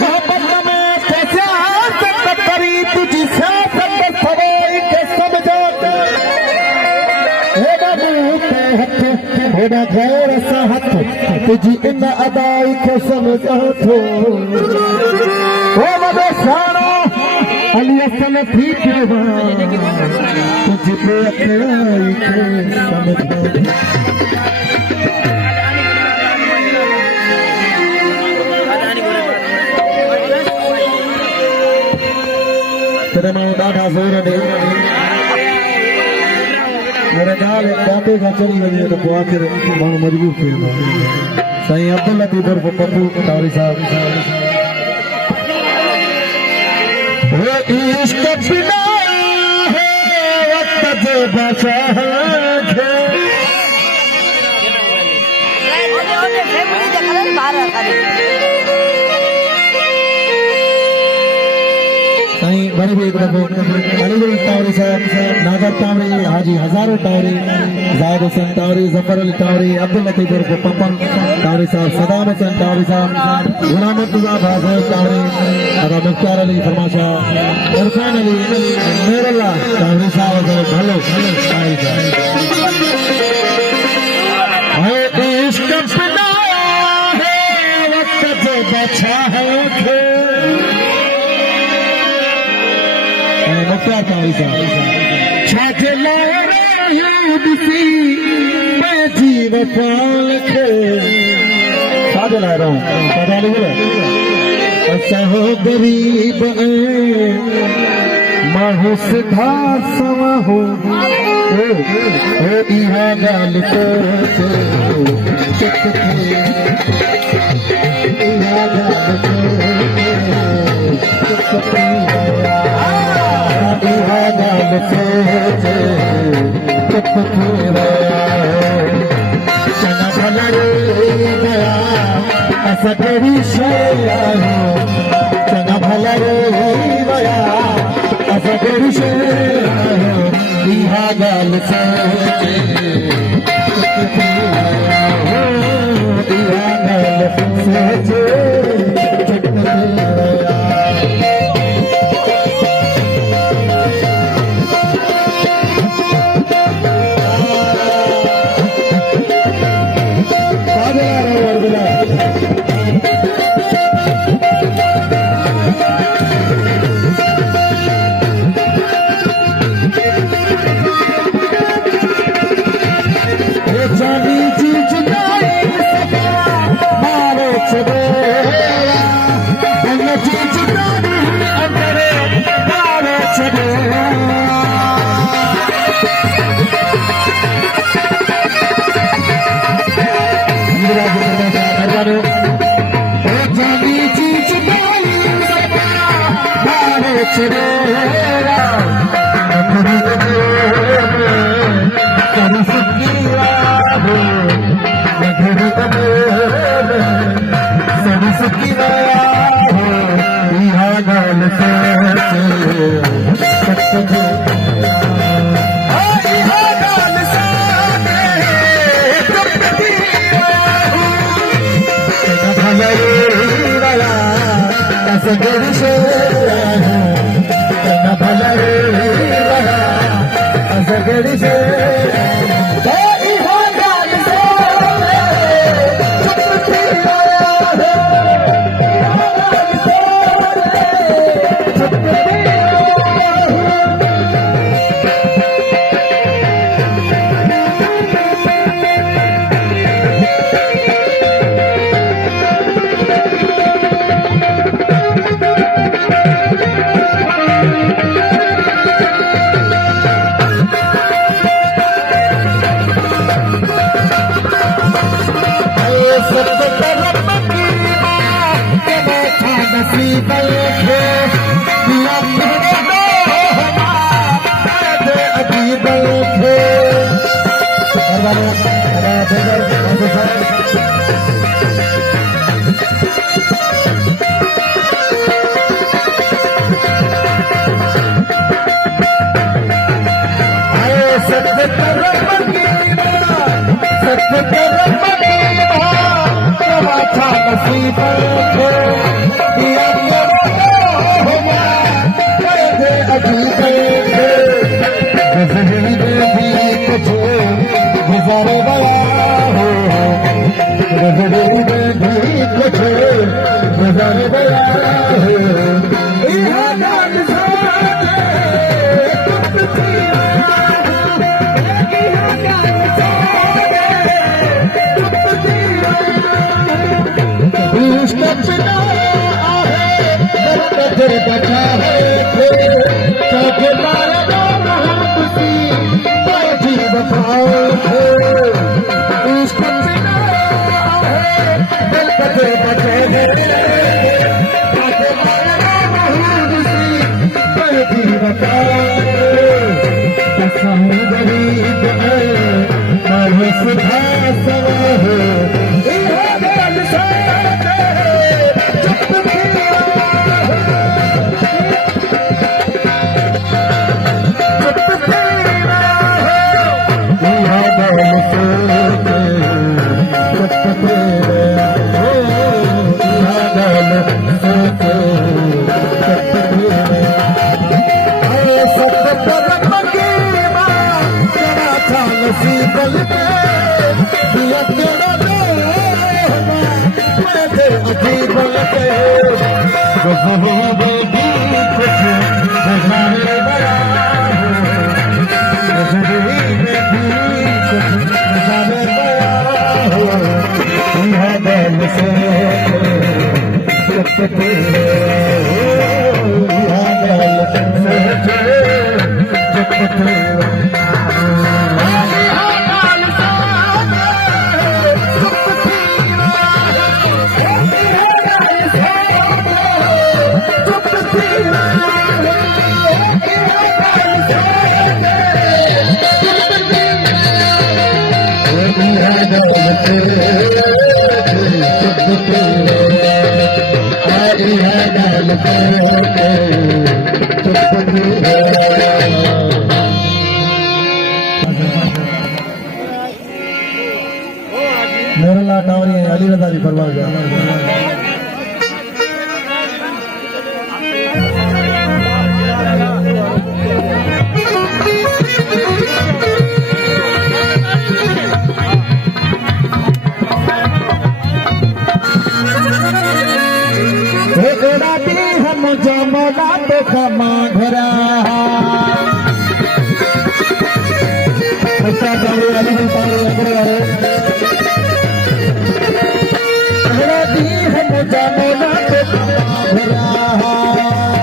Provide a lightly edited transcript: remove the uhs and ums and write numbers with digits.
मोहब्बत में कैसे करी तुझी सियासत सवाई के समझो होना गैर साहत तुझी इन अदाई के समझो थो ओ मदो शानो अली असल थी केवा तुझी पे अकेलाई के समझो तेरे मां ॾाढा ज़ोर ॾे मेरे ॻाल्हि बाबे खां चढ़ी वञे त पोइ आख़िर माण्हू मजबूर थी वेंदो साईं अब्दुल लतीफ़ उर्फ़ पप्पू टावरी साहब वो इश्क बिना है वक्त जे बादशाह खे साईं वरी भी एक दफ़ो अली टावरी साहब नागर टावरी हाजी हज़ारो टावरी ज़ाहिद हुसैन टावरी ज़फर अली टावरी अब्दुल लतीफ़ उर्फ़ पप्पन टावरी साहब सदाम हुसैन टावरी साहब गुलाम मुर्तज़ा हाज़िर टावरी अदा मुख्तार अली फरमाशाह इरफान अली मेरुल्लाह टावरी साहब भलो टावरी साहब इश्क बिना है वक्त जो बादशाह खे मुख्तार टावरी साहब छाजे लायो दिसी मैं जीव पाल के छाजे ला रहा हूँ पता नहीं बोला ऐसा हो गरीब माहू सिधा सवा हो इहा गाल को इहा गाल चना भला गया ऐसा तेरी शेर चना भला गया ऐसा तेरी शेर इहा गाल से इहा गाल से था नसीब दिया अजीब कुछ गुजारे गया हो कुछ गुजारे गया बचा है बताओ उसको गरीब है सुधा सवा है मेरला टावरी अली रजा जी फरमाओ जमला तो खमा घरा अच्छा टावरी अली जी टावरी अकड़े वाले जमला तो खमा घरा